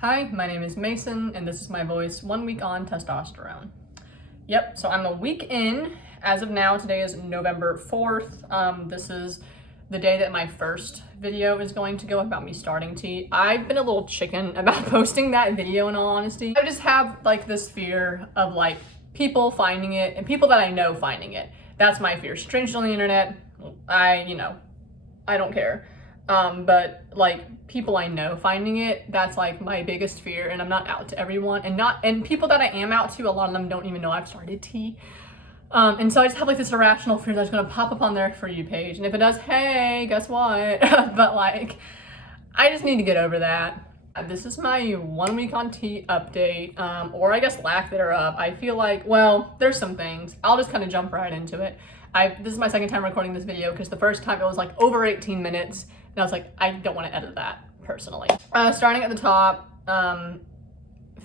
Hi, my name is Mason, and this is my voice 1 week on testosterone. Yep, so I'm a week in. As of now, today is November 4th. This is the day that my first video is going to go about me starting tea. I've been a little chicken about posting that video, in all honesty. I just have like this fear of like people finding it and people that I know finding it. That's my fear. Strangers on the internet, I don't care. But like people I know finding it, that's like my biggest fear, and I'm not out to everyone, and people that I am out to, a lot of them don't even know I've started tea. And so I just have like this irrational fear that's gonna pop up on their For You page, and if it does, hey, guess what? But like, I just need to get over that. This is my 1 week on tea update, or I guess lack thereof. I feel like, well, there's some things. I'll just kind of jump right into it. This is my second time recording this video because the first time it was like over 18 minutes, and I was like, I don't want to edit that personally. Starting at the top,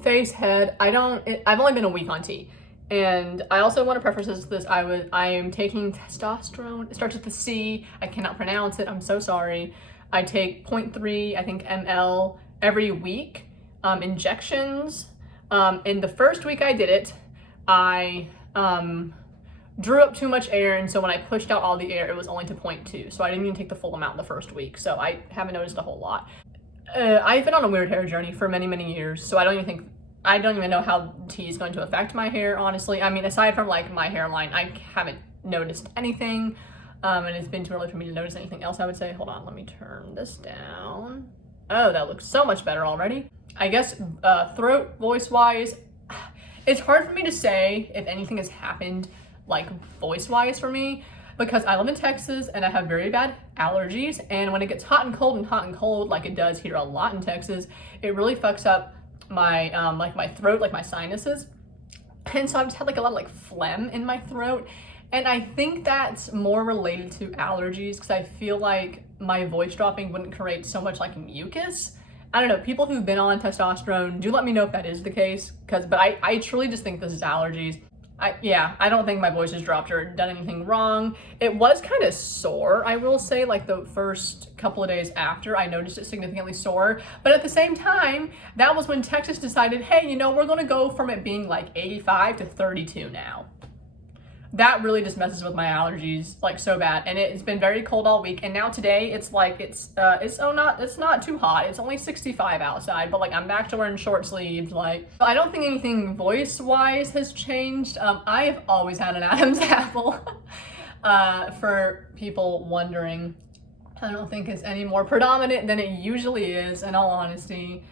face, head. I've only been a week on tea. And I also want to preface this, I am taking testosterone. It starts with the C. I cannot pronounce it. I'm so sorry. I take 0.3, I think, ml every week, injections. In the first week I did it, I drew up too much air, and so when I pushed out all the air, it was only to 0.2. So I didn't even take the full amount the first week. So I haven't noticed a whole lot. I've been on a weird hair journey for many, many years. So I don't even know how tea is going to affect my hair, honestly. I mean, aside from like my hairline, I haven't noticed anything. And it's been too early for me to notice anything else, I would say. Hold on, let me turn this down. Oh, that looks so much better already. I guess throat, voice-wise, it's hard for me to say if anything has happened like voice-wise for me, because I live in Texas and I have very bad allergies, and when it gets hot and cold like it does here a lot in Texas, it really fucks up my like my throat, like my sinuses. And so I've just had like a lot of like phlegm in my throat, and I think that's more related to allergies, because I feel like my voice dropping wouldn't create so much like mucus. I don't know, people who've been on testosterone, do let me know if that is the case, but I truly just think this is allergies. I don't think my voice has dropped or done anything wrong. It was kind of sore, I will say, like the first couple of days after, I noticed it significantly sore. But at the same time, that was when Texas decided, hey, we're gonna go from it being like 85 to 32 now. That really just messes with my allergies like so bad. And it's been very cold all week, and now today it's like it's not too hot. It's only 65 outside, but like I'm back to wearing short sleeves. Like, I don't think anything voice wise has changed. I have always had an Adam's apple. For people wondering, I don't think it's any more predominant than it usually is, in all honesty.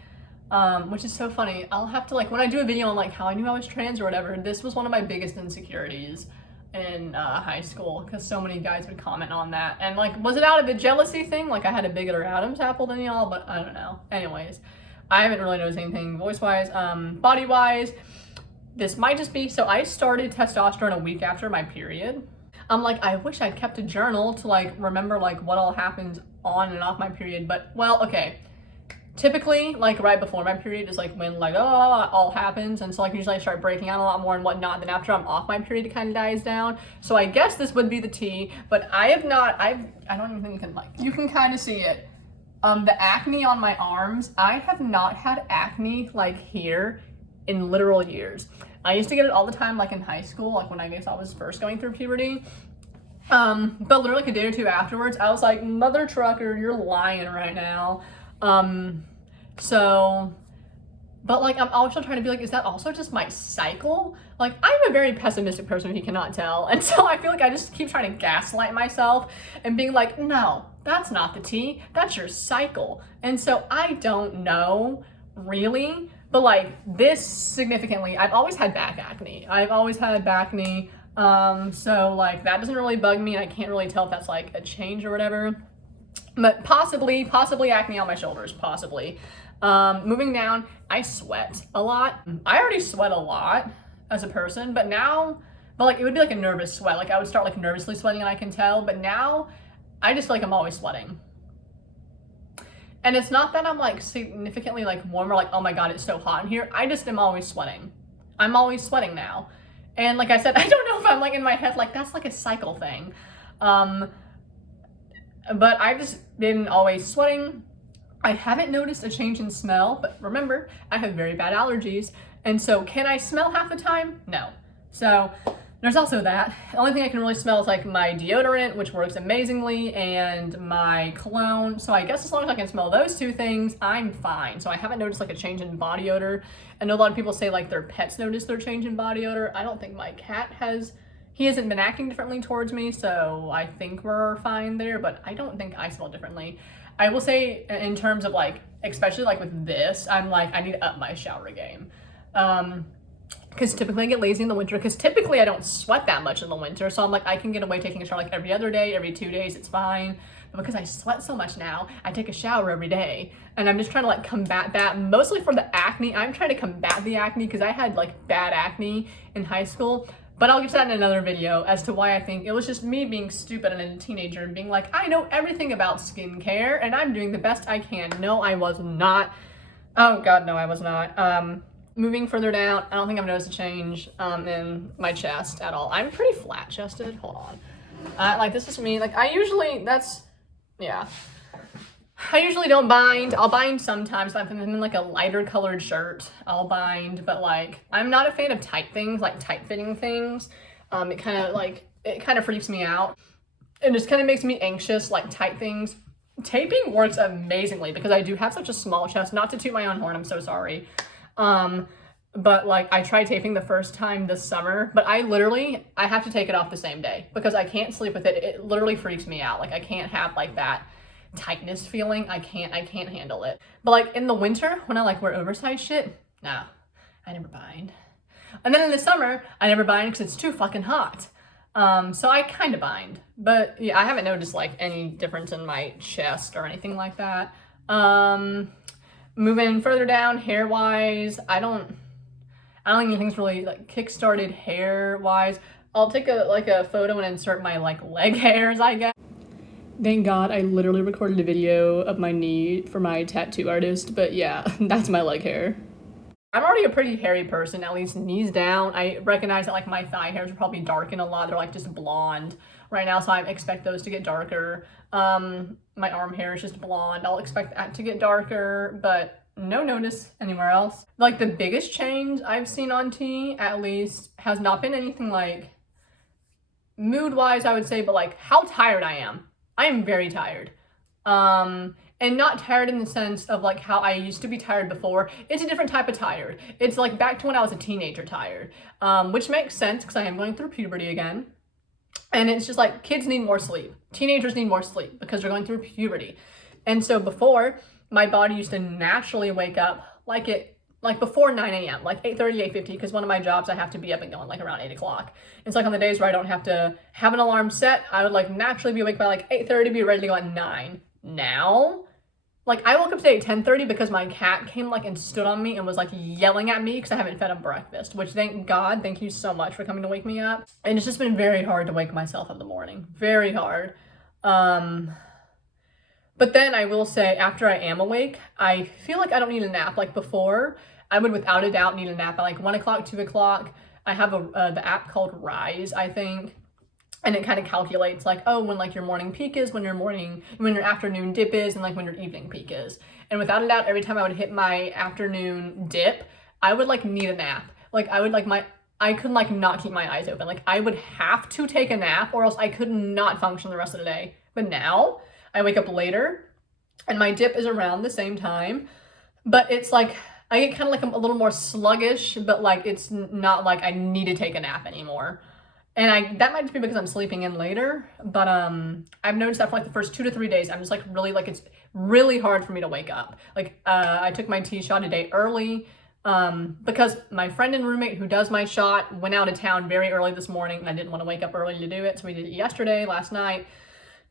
Which is so funny. I'll have to, like, when I do a video on like how I knew I was trans or whatever, this was one of my biggest insecurities in high school, because so many guys would comment on that, and like, was it out of a jealousy thing, like I had a bigger Adam's apple than y'all? But I don't know. Anyways, I haven't really noticed anything voice wise. Body wise, this might just be, so I started testosterone a week after my period. I'm like, I wish I'd kept a journal to like remember like what all happens on and off my period, but well, okay. Typically, like right before my period is like when like all happens, and so like usually I start breaking out a lot more and whatnot. Then after I'm off my period, it kind of dies down. So I guess this would be the tea, but I don't even think you can kind of see it. The acne on my arms, I have not had acne like here in literal years. I used to get it all the time like in high school, like when I guess I was first going through puberty. But literally like a day or two afterwards, I was like, mother trucker, you're lying right now. But like, I'm also trying to be like, is that also just my cycle? Like, I'm a very pessimistic person, if you cannot tell. And so I feel like I just keep trying to gaslight myself and being like, no, that's not the tea, that's your cycle. And so I don't know really, but like this significantly, I've always had back acne. So like that doesn't really bug me, and I can't really tell if that's like a change or whatever. But possibly acne on my shoulders, possibly. Moving down, I sweat a lot. I already sweat a lot as a person, but like it would be like a nervous sweat. Like I would start like nervously sweating and I can tell, but now I just feel like I'm always sweating. And it's not that I'm like significantly like warmer, like, oh my God, it's so hot in here. I just am always sweating. I'm always sweating now. And like I said, I don't know if I'm like in my head, like that's like a cycle thing. But I've just been always sweating. I haven't noticed a change in smell, but remember, I have very bad allergies. And so can I smell half the time? No. So there's also that. The only thing I can really smell is like my deodorant, which works amazingly, and my cologne. So I guess as long as I can smell those two things, I'm fine. So I haven't noticed like a change in body odor. I know a lot of people say like their pets notice their change in body odor. I don't think my cat has. He hasn't been acting differently towards me, so I think we're fine there, but I don't think I smell differently. I will say in terms of like, especially like with this, I'm like, I need to up my shower game. Because typically I get lazy in the winter, because typically I don't sweat that much in the winter, so I'm like, I can get away taking a shower like every other day, every 2 days, it's fine. But because I sweat so much now, I take a shower every day, and I'm just trying to like combat that, mostly for the acne. I'm trying to combat the acne because I had like bad acne in high school. But I'll get to that in another video as to why I think it was just me being stupid and a teenager and being like, I know everything about skincare and I'm doing the best I can. No, I was not. Oh God, no, I was not. Moving further down, I don't think I've noticed a change in my chest at all. I'm pretty flat chested. Hold on. Like this is me. Like I usually don't bind. I'll bind sometimes. If I'm in like a lighter colored shirt, I'll bind, but like I'm not a fan of tight things, like tight fitting things. It kind of freaks me out. It just kind of makes me anxious, like tight things. Taping works amazingly because I do have such a small chest. Not to toot my own horn, I'm so sorry. But like I tried taping the first time this summer, but I have to take it off the same day because I can't sleep with it. It literally freaks me out. Like I can't have like that tightness feeling. I can't handle it. But like in the winter when I like wear oversized shit, nah, I never bind. And then in the summer I never bind because it's too fucking hot. So I kind of bind, but yeah, I haven't noticed like any difference in my chest or anything like that. Moving further down, hair wise, I don't think anything's really like kick-started hair wise. I'll take a photo and insert my like leg hairs, I guess. Thank God I literally recorded a video of my knee for my tattoo artist, but yeah, that's my leg hair. I'm already a pretty hairy person, at least knees down. I recognize that like my thigh hairs are probably darkened a lot. They're like just blonde right now, so I expect those to get darker. My arm hair is just blonde. I'll expect that to get darker, but no notice anywhere else. Like the biggest change I've seen on T, at least, has not been anything like mood-wise, I would say, but like how tired I am. I am very tired. And not tired in the sense of like how I used to be tired before. It's a different type of tired. It's like back to when I was a teenager tired, which makes sense because I am going through puberty again. And it's just like kids need more sleep. Teenagers need more sleep because they're going through puberty. And so before, my body used to naturally wake up like before 9 a.m., like 8:30, 8:50, because one of my jobs I have to be up and going like around 8 o'clock. It's like on the days where I don't have to have an alarm set, I would like naturally be awake by like 8:30, be ready to go at 9. Now, like I woke up today at 10:30 because my cat came like and stood on me and was like yelling at me because I haven't fed him breakfast, which thank God, thank you so much for coming to wake me up. And it's just been very hard to wake myself up in the morning, very hard. But then I will say, after I am awake, I feel like I don't need a nap. Like before, I would without a doubt need a nap at like 1 o'clock, 2 o'clock. I have the app called Rise, I think. And it kind of calculates like, oh, when like your morning peak is, when your afternoon dip is, and like when your evening peak is. And without a doubt, every time I would hit my afternoon dip, I would like need a nap. Like I could like not keep my eyes open. Like I would have to take a nap or else I could not function the rest of the day. But now I wake up later and my dip is around the same time, but it's like, I get kind of like a little more sluggish, but like, it's not like I need to take a nap anymore. And that might just be because I'm sleeping in later, but I've noticed that for like the first 2 to 3 days, I'm just like really like, it's really hard for me to wake up. Like I took my T shot a day early because my friend and roommate who does my shot went out of town very early this morning and I didn't want to wake up early to do it. So we did it yesterday, last night.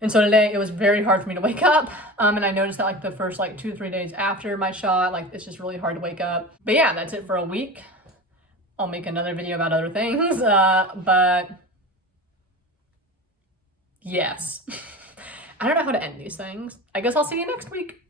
And so today it was very hard for me to wake up. And I noticed that like the first like 2 to 3 days after my shot, like it's just really hard to wake up. But yeah, that's it for a week. I'll make another video about other things, but yes. I don't know how to end these things. I guess I'll see you next week.